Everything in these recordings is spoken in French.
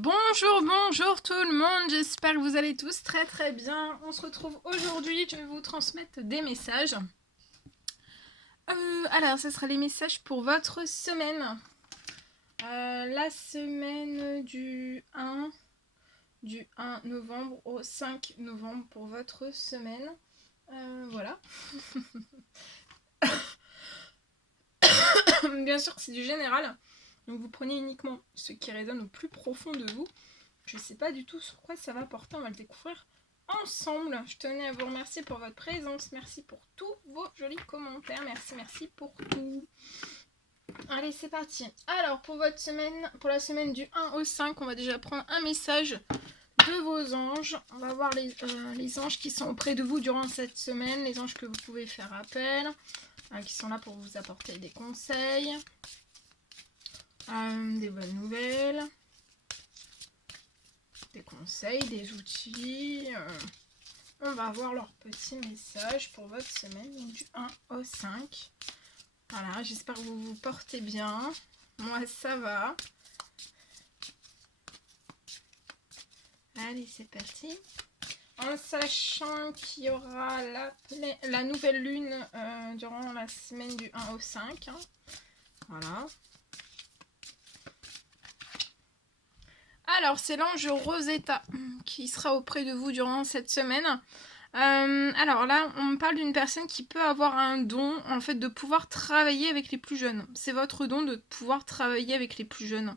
Bonjour, bonjour tout le monde, j'espère que vous allez tous très très bien. On se retrouve aujourd'hui, je vais vous transmettre des messages. Alors, ce sera les messages pour votre semaine. La semaine du 1 novembre au 5 novembre pour votre semaine. Voilà. Bien sûr que c'est du général, donc vous prenez uniquement ce qui résonne au plus profond de vous. Je ne sais pas du tout sur quoi ça va porter, on va le découvrir ensemble. Je tenais à vous remercier pour votre présence, merci pour tous vos jolis commentaires, merci pour tout. Allez, c'est parti. Alors, pour votre semaine, pour la semaine du 1 au 5, on va déjà prendre un message de vos anges. On va voir les anges qui sont auprès de vous durant cette semaine, les anges que vous pouvez faire appel, qui sont là pour vous apporter des conseils, des bonnes nouvelles, des conseils, des outils. On va voir leur petit message pour votre semaine, donc du 1 au 5. Voilà, j'espère que vous vous portez bien. Moi, ça va. Allez, c'est parti. En sachant qu'il y aura la nouvelle lune durant la semaine du 1 au 5. Voilà. Alors, c'est l'ange Rosetta qui sera auprès de vous durant cette semaine. Alors là, on me parle d'une personne qui peut avoir un don, en fait, de pouvoir travailler avec les plus jeunes. C'est votre don de pouvoir travailler avec les plus jeunes.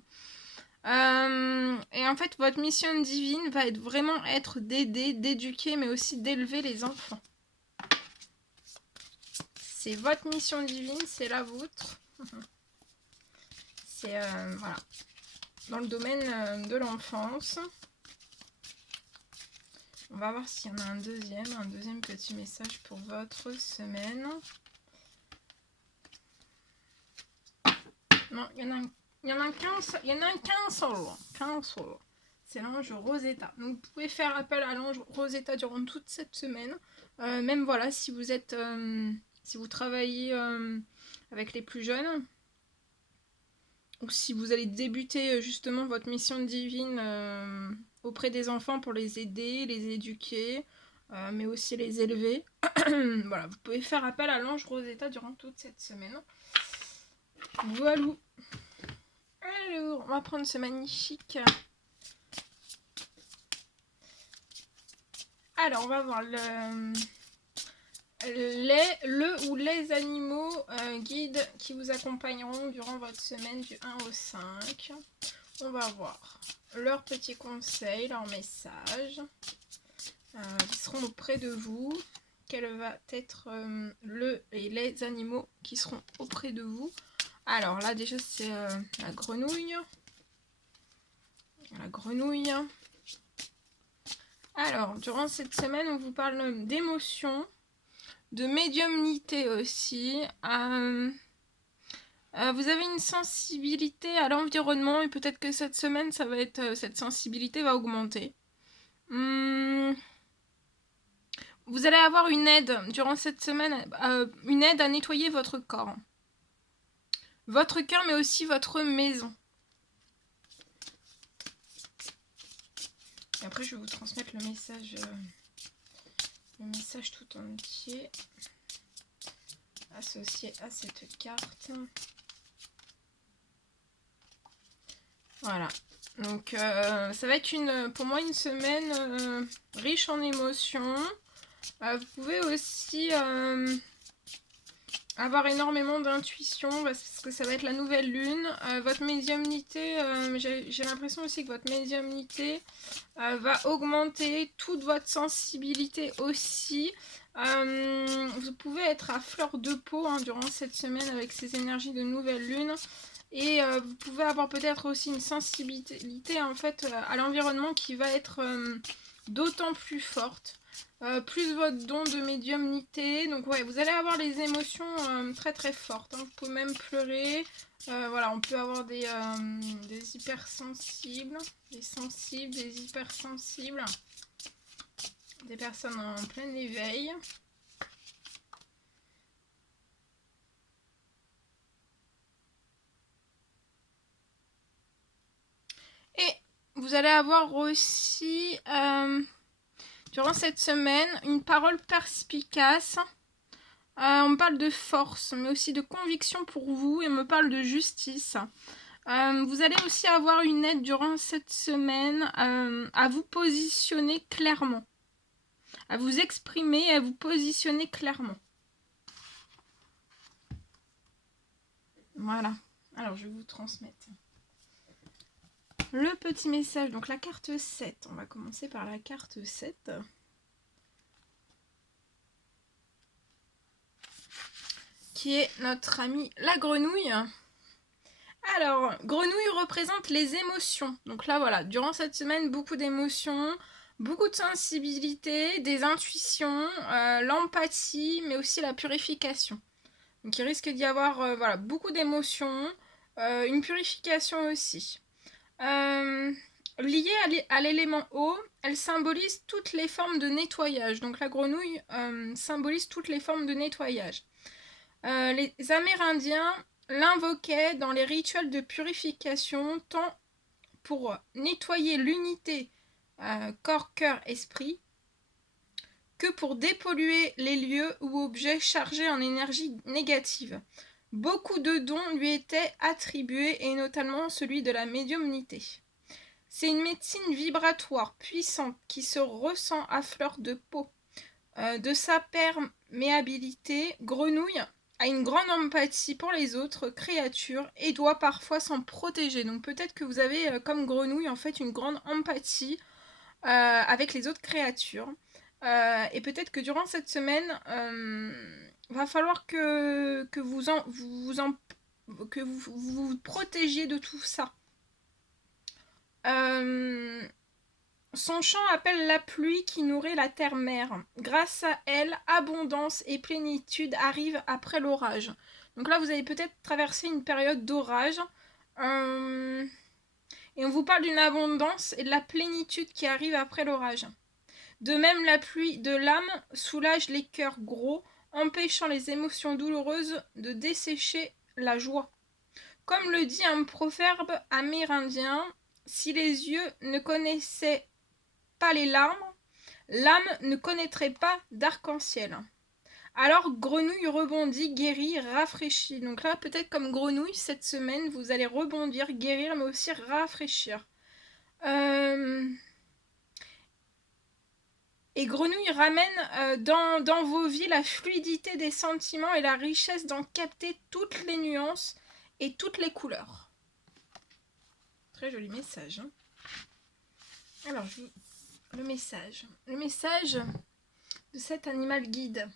Et en fait, votre mission divine va vraiment être d'aider, d'éduquer, mais aussi d'élever les enfants. C'est votre mission divine, c'est la vôtre. C'est, voilà, dans le domaine de l'enfance. On va voir s'il y en a un deuxième petit message pour votre semaine. Non, il y en a qu'un seul. C'est l'ange Rosetta. Donc vous pouvez faire appel à l'ange Rosetta durant toute cette semaine. Même voilà, si vous êtes, si vous travaillez avec les plus jeunes, ou si vous allez débuter justement votre mission divine auprès des enfants pour les aider, les éduquer, mais aussi les élever. Voilà, vous pouvez faire appel à l'ange Rosetta durant toute cette semaine. Voilà. Alors, on va prendre ce magnifique. Alors, on va voir le ou les animaux guides qui vous accompagneront durant votre semaine du 1 au 5. On va voir leurs petits conseils, leurs messages qui seront auprès de vous. Quel va être le et les animaux qui seront auprès de vous. Alors là, déjà, c'est la grenouille. La grenouille. Alors, durant cette semaine, on vous parle d'émotions, de médiumnité aussi. Vous avez une sensibilité à l'environnement et peut-être que cette semaine, ça va être, cette sensibilité va augmenter. Vous allez avoir une aide durant cette semaine, une aide à nettoyer votre corps. Votre cœur, mais aussi votre maison. Et après, je vais vous transmettre le message tout entier associé à cette carte. Voilà. Donc, ça va être pour moi une semaine riche en émotions. Vous pouvez aussi avoir énormément d'intuition parce que ça va être la nouvelle lune. Votre médiumnité, j'ai l'impression aussi que votre médiumnité va augmenter, toute votre sensibilité aussi. Vous pouvez être à fleur de peau durant cette semaine avec ces énergies de nouvelle lune. Et vous pouvez avoir peut-être aussi une sensibilité en fait à l'environnement qui va être d'autant plus forte. Plus votre don de médiumnité. Donc ouais, vous allez avoir les émotions très très fortes. Vous pouvez même pleurer. Voilà, on peut avoir des hypersensibles, des sensibles, des hypersensibles, des personnes en plein éveil. Et vous allez avoir aussi, durant cette semaine, une parole perspicace. On me parle de force, mais aussi de conviction pour vous, et on me parle de justice. Vous allez aussi avoir une aide durant cette semaine à vous positionner clairement, à vous exprimer et à vous positionner clairement. Voilà. Alors, je vais vous transmettre le petit message. Donc, la carte 7. On va commencer par la carte 7. Qui est notre amie la grenouille. Alors, grenouille représente les émotions. Donc là, voilà, durant cette semaine, beaucoup d'émotions, beaucoup de sensibilité, des intuitions, l'empathie, mais aussi la purification. Donc il risque d'y avoir voilà, beaucoup d'émotions, une purification aussi. Liée à l'élément eau, elle symbolise toutes les formes de nettoyage. Donc la grenouille symbolise toutes les formes de nettoyage. Les Amérindiens l'invoquaient dans les rituels de purification, tant pour nettoyer l'unité corps, cœur, esprit, que pour dépolluer les lieux ou objets chargés en énergie négative. Beaucoup de dons lui étaient attribués, et notamment celui de la médiumnité. C'est une médecine vibratoire puissante qui se ressent à fleur de peau. De sa perméabilité, Grenouille a une grande empathie pour les autres créatures et doit parfois s'en protéger. Donc peut-être que vous avez, comme Grenouille, en fait, une grande empathie avec les autres créatures. Et peut-être que durant cette semaine, va falloir que vous protégiez de tout ça. Son chant appelle la pluie qui nourrit la terre-mère. Grâce à elle, abondance et plénitude arrivent après l'orage. Donc là, vous allez peut-être traverser une période d'orage. Et on vous parle d'une abondance et de la plénitude qui arrive après l'orage. De même, la pluie de l'âme soulage les cœurs gros, empêchant les émotions douloureuses de dessécher la joie. Comme le dit un proverbe amérindien, si les yeux ne connaissaient pas les larmes, l'âme ne connaîtrait pas d'arc-en-ciel. Alors Grenouille rebondit, guérit, rafraîchit. Donc là, peut-être comme Grenouille, cette semaine, vous allez rebondir, guérir, mais aussi rafraîchir. Et Grenouille ramène dans vos vies la fluidité des sentiments et la richesse d'en capter toutes les nuances et toutes les couleurs. Très joli message. Hein. Alors, le message. Le message de cet animal guide.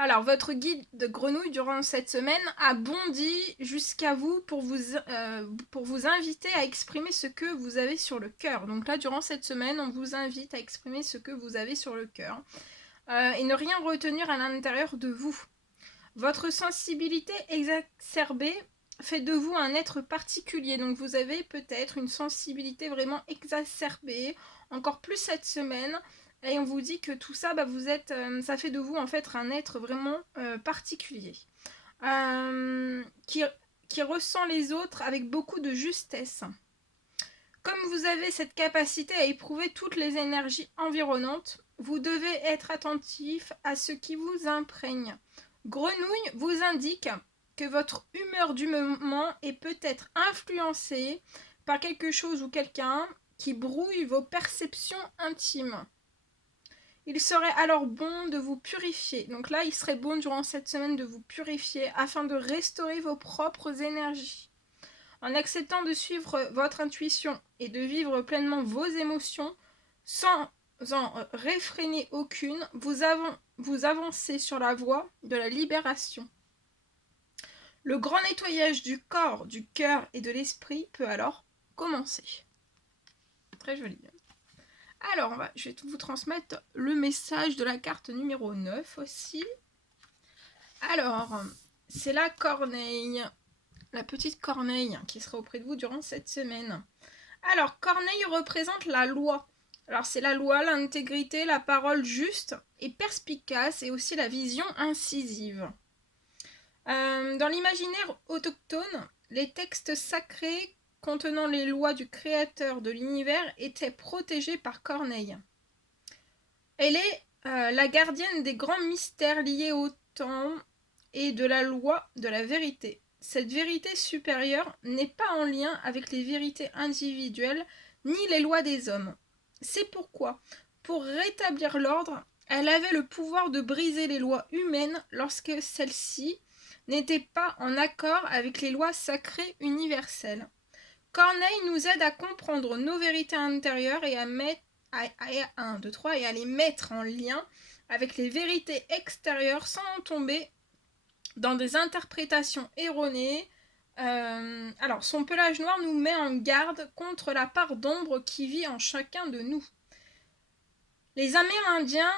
Alors, votre guide de grenouille durant cette semaine a bondi jusqu'à vous pour vous inviter à exprimer ce que vous avez sur le cœur. Donc là, durant cette semaine, on vous invite à exprimer ce que vous avez sur le cœur et ne rien retenir à l'intérieur de vous. Votre sensibilité exacerbée fait de vous un être particulier. Donc vous avez peut-être une sensibilité vraiment exacerbée, encore plus cette semaine. Et on vous dit que tout ça, ça fait de vous en fait un être vraiment particulier. Qui ressent les autres avec beaucoup de justesse. Comme vous avez cette capacité à éprouver toutes les énergies environnantes, vous devez être attentif à ce qui vous imprègne. Grenouille vous indique que votre humeur du moment est peut-être influencée par quelque chose ou quelqu'un qui brouille vos perceptions intimes. Il serait alors bon de vous purifier. Donc là, il serait bon durant cette semaine de vous purifier afin de restaurer vos propres énergies. En acceptant de suivre votre intuition et de vivre pleinement vos émotions sans en réfréner aucune, vous avancez sur la voie de la libération. Le grand nettoyage du corps, du cœur et de l'esprit peut alors commencer. Très joli. Alors, je vais vous transmettre le message de la carte numéro 9 aussi. Alors, c'est la corneille. La petite corneille qui sera auprès de vous durant cette semaine. Alors, corneille représente la loi. Alors, c'est la loi, l'intégrité, la parole juste et perspicace et aussi la vision incisive. Dans l'imaginaire autochtone, les textes sacrés contenant les lois du créateur de l'univers était protégée par Corneille. Elle est la gardienne des grands mystères liés au temps et de la loi de la vérité. Cette vérité supérieure n'est pas en lien avec les vérités individuelles ni les lois des hommes. C'est pourquoi, pour rétablir l'ordre, elle avait le pouvoir de briser les lois humaines lorsque celles-ci n'étaient pas en accord avec les lois sacrées universelles. Corneille nous aide à comprendre nos vérités intérieures et à les mettre en lien avec les vérités extérieures sans tomber dans des interprétations erronées. Alors, son pelage noir nous met en garde contre la part d'ombre qui vit en chacun de nous. Les Amérindiens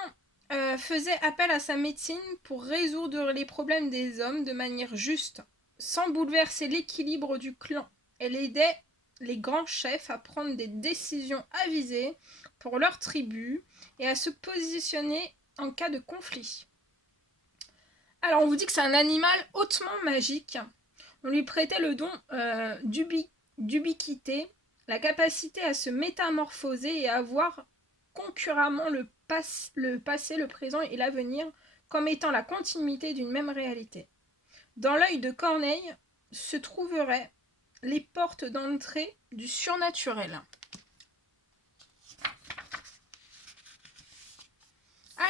faisaient appel à sa médecine pour résoudre les problèmes des hommes de manière juste, sans bouleverser l'équilibre du clan. Elle aidait les grands chefs à prendre des décisions avisées pour leur tribu et à se positionner en cas de conflit. Alors, on vous dit que c'est un animal hautement magique. On lui prêtait le don d'ubiquité, la capacité à se métamorphoser et à voir concurremment le passé, le présent et l'avenir comme étant la continuité d'une même réalité. Dans l'œil de Corneille se trouveraient les portes d'entrée du surnaturel.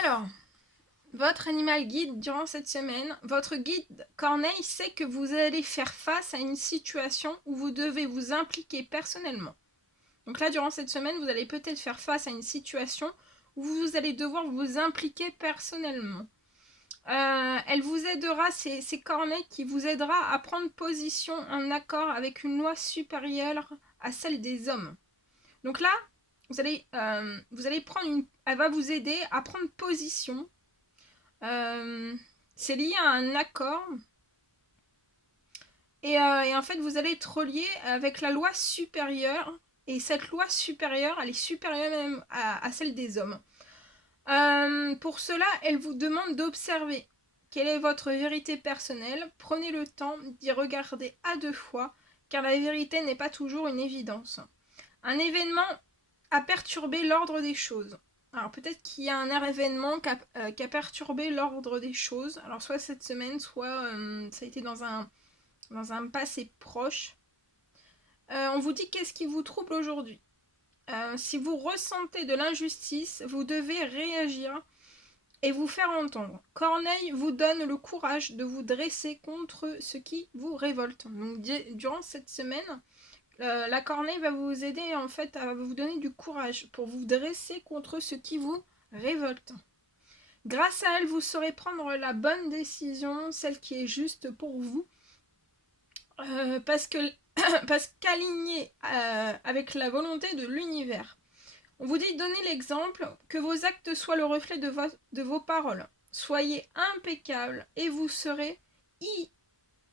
Alors, votre animal guide durant cette semaine, votre guide Corneille sait que vous allez faire face à une situation où vous devez vous impliquer personnellement. Donc là, durant cette semaine, vous allez peut-être faire face à une situation où vous allez devoir vous impliquer personnellement. Elle vous aidera, c'est Corneille qui vous aidera à prendre position en accord avec une loi supérieure à celle des hommes. Donc là, vous allez prendre elle va vous aider à prendre position. C'est lié à un accord. Et en fait, vous allez être relié avec la loi supérieure. Et cette loi supérieure, elle est supérieure même à celle des hommes. Pour cela, elle vous demande d'observer quelle est votre vérité personnelle. Prenez le temps d'y regarder à deux fois, car la vérité n'est pas toujours une évidence. Un événement a perturbé l'ordre des choses. Alors peut-être qu'il y a un événement qui a perturbé l'ordre des choses. Alors soit cette semaine, soit ça a été dans un passé proche. On vous dit qu'est-ce qui vous trouble aujourd'hui. Si vous ressentez de l'injustice, vous devez réagir et vous faire entendre. Corneille vous donne le courage de vous dresser contre ce qui vous révolte. Donc durant cette semaine, la Corneille va vous aider en fait à vous donner du courage pour vous dresser contre ce qui vous révolte. Grâce à elle, vous saurez prendre la bonne décision, celle qui est juste pour vous, parce qu'alignée avec la volonté de l'univers. On vous dit, donnez l'exemple, que vos actes soient le reflet de vos paroles. Soyez impeccables et vous serez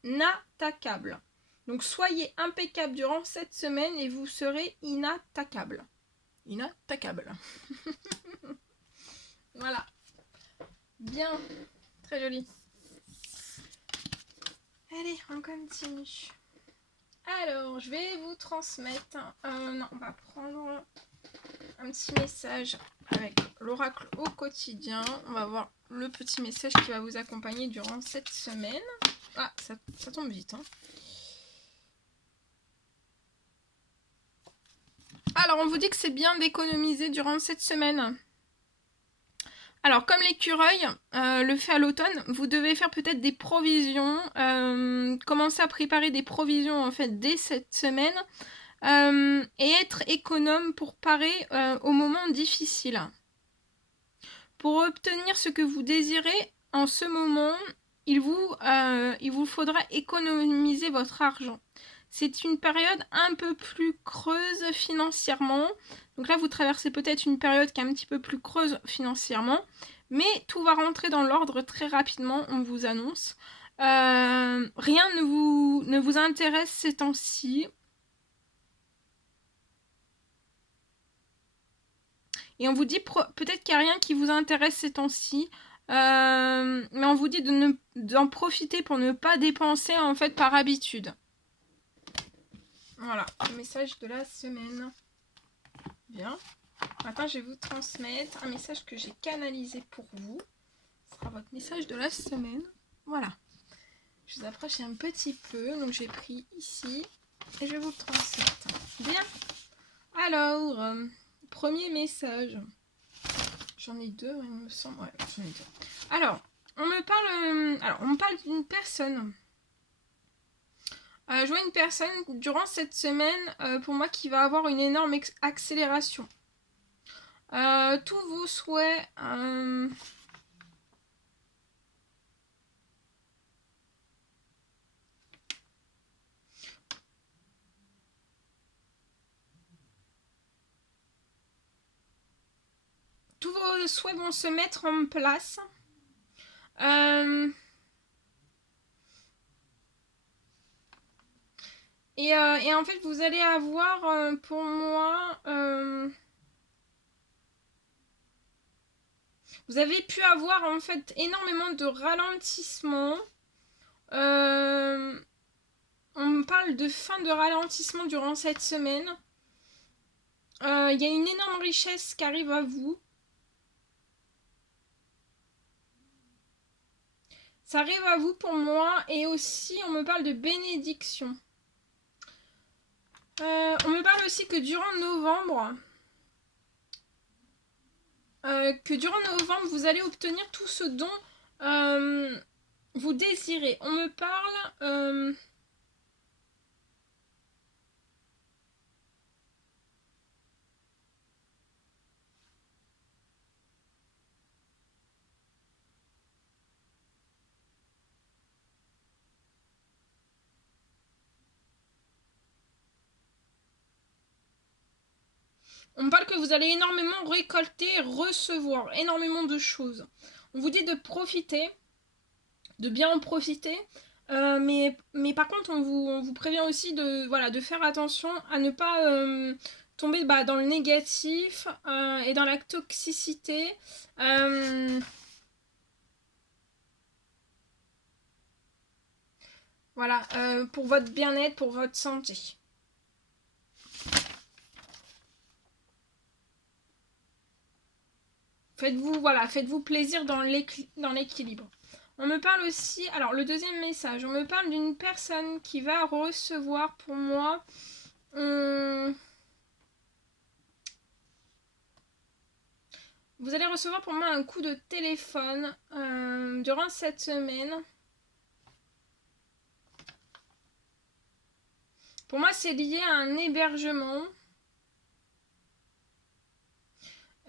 inattaquables. Donc soyez impeccable durant cette semaine et vous serez inattaquable. Inattaquable. Voilà. Bien. Très joli. Allez, on continue. Alors, je vais vous transmettre... non, on va prendre un petit message avec l'oracle au quotidien. On va voir le petit message qui va vous accompagner durant cette semaine. Ah, ça tombe vite, hein. Alors, on vous dit que c'est bien d'économiser durant cette semaine. Alors, comme l'écureuil le fait à l'automne, vous devez faire peut-être des provisions, commencer à préparer des provisions en fait dès cette semaine et être économe pour parer aux moments difficiles. Pour obtenir ce que vous désirez en ce moment, il vous faudra économiser votre argent. C'est une période un peu plus creuse financièrement. Donc là, vous traversez peut-être une période qui est un petit peu plus creuse financièrement. Mais tout va rentrer dans l'ordre très rapidement, on vous annonce. Rien ne vous intéresse ces temps-ci. Et on vous dit peut-être qu'il n'y a rien qui vous intéresse ces temps-ci. Mais on vous dit d'en profiter pour ne pas dépenser en fait par habitude. Voilà, le message de la semaine. Bien. Maintenant, je vais vous transmettre un message que j'ai canalisé pour vous. Ce sera votre message de la semaine. Voilà. Je vous approche un petit peu. Donc, j'ai pris ici. Et je vais vous le transmettre. Bien. Alors, premier message. J'en ai deux, il me semble. Ouais, j'en ai deux. Alors, on me parle d'une personne. Je vois une personne durant cette semaine, pour moi, qui va avoir une énorme accélération. Tous vos souhaits, vont se mettre en place. Et en fait, vous allez avoir, pour moi, vous avez pu avoir en fait énormément de ralentissement. On me parle de fin de ralentissement durant cette semaine. Il y a une énorme richesse qui arrive à vous. Ça arrive à vous pour moi. Et aussi, on me parle de bénédiction. On me parle aussi que durant novembre, vous allez obtenir tout ce dont vous désirez. On me parle... On me parle que vous allez énormément récolter, recevoir énormément de choses. On vous dit de profiter, de bien en profiter. Mais par contre, on vous prévient aussi de faire attention à ne pas tomber dans le négatif et dans la toxicité. Voilà, pour votre bien-être, pour votre santé. Faites-vous plaisir dans l'équilibre. On me parle aussi, alors le deuxième message, on me parle d'une personne qui va recevoir pour moi... Vous allez recevoir pour moi un coup de téléphone durant cette semaine. Pour moi, c'est lié à un hébergement.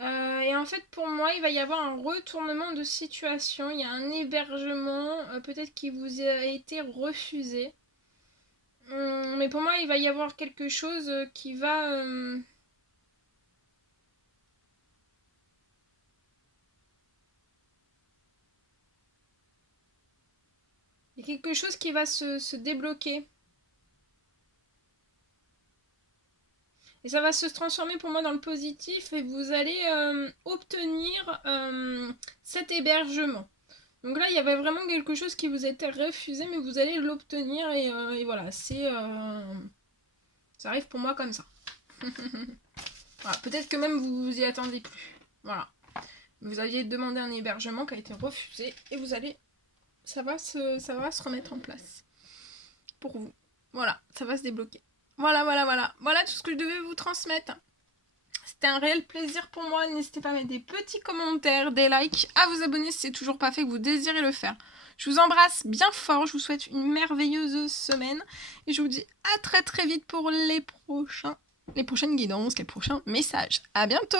Et en fait, pour moi, il va y avoir un retournement de situation. Il y a un hébergement, peut-être qui vous a été refusé. Mais pour moi, il va y avoir quelque chose qui va... Il y a quelque chose qui va se débloquer. Et ça va se transformer pour moi dans le positif et vous allez obtenir cet hébergement. Donc là, il y avait vraiment quelque chose qui vous était refusé, mais vous allez l'obtenir et voilà, ça arrive pour moi comme ça. Voilà, peut-être que même vous vous y attendez plus. Voilà. Vous aviez demandé un hébergement qui a été refusé et vous allez... ça va se remettre en place. Pour vous. Voilà, ça va se débloquer. Voilà. Voilà tout ce que je devais vous transmettre. C'était un réel plaisir pour moi. N'hésitez pas à mettre des petits commentaires, des likes, à vous abonner si c'est toujours pas fait, que vous désirez le faire. Je vous embrasse bien fort. Je vous souhaite une merveilleuse semaine. Et je vous dis à très très vite pour les prochaines guidances, les prochains messages. À bientôt!